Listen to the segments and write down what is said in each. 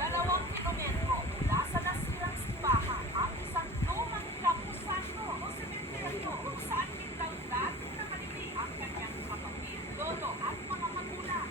Dalawang kilometro mula sa nasirang simbahan ang isang lumang kampusano o sementeryo kung saan biglang dati nakalili ang kanyang kapatid, lolo at mga magulang.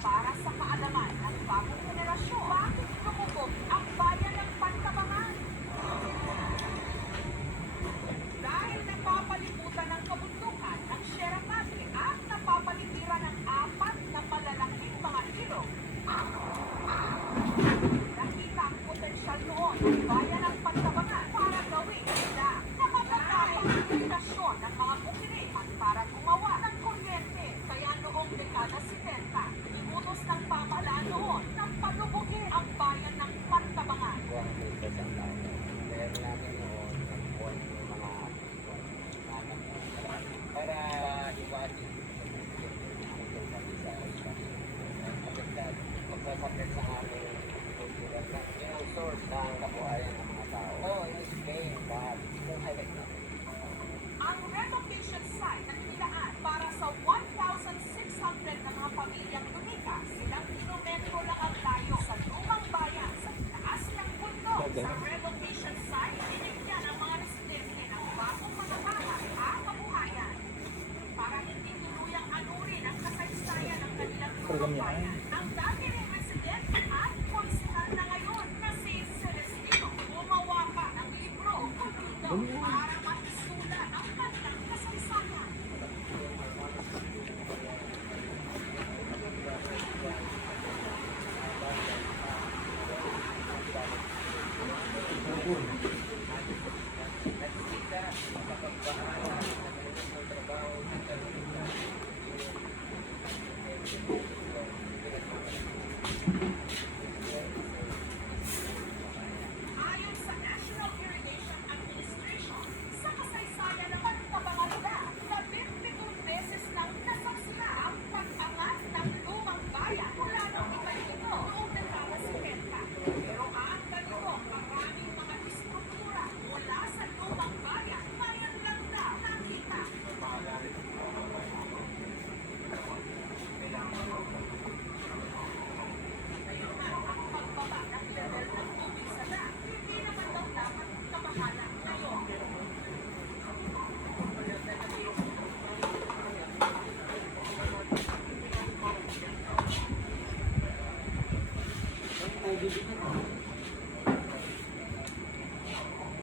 Para sa kaalaman ng bagong henerasyon, bakit lumubog ang bayan ng Pantabangan? Dahil napapalibutan ng kabundukan ng Sierra Madre at napapalitiran ng apat na malalaking mga ilog. Nakita ang potensyal noon ng bayan ng Pantabangan para gawin nila na magandang kombinasyon ng mga bukid at para gumawa ng kuryente. Kaya noong dekada 70, inutos ng pamahalaan noon na palubugin ang bayan ng Pantabangan. Buwang dito sa tao. Kaya namin noon, nagbuwan yung mga para iwasin yung kami sa kapitad. Magsasakit sa aming kultura na yung source ng kabuhayan ng mga tao. Oo, yung Spain, lahat. Yung highlight na. Ang relocation site na inilaan para sa 1,600 na mga pamilyang lumikas, ilang kilometro lang ang layo sa lumang bayan sa taas ng bundok. Sa relocation site, binigyan ang mga residente ng bagong mga bahay at kabuhayan. Para hindi tuluyang anurin ang kasaysayan ng kanilang lumang bayan, ang dati ring residente at konsehal na ngayon na si Celestino gumawa pa ng libro kung dito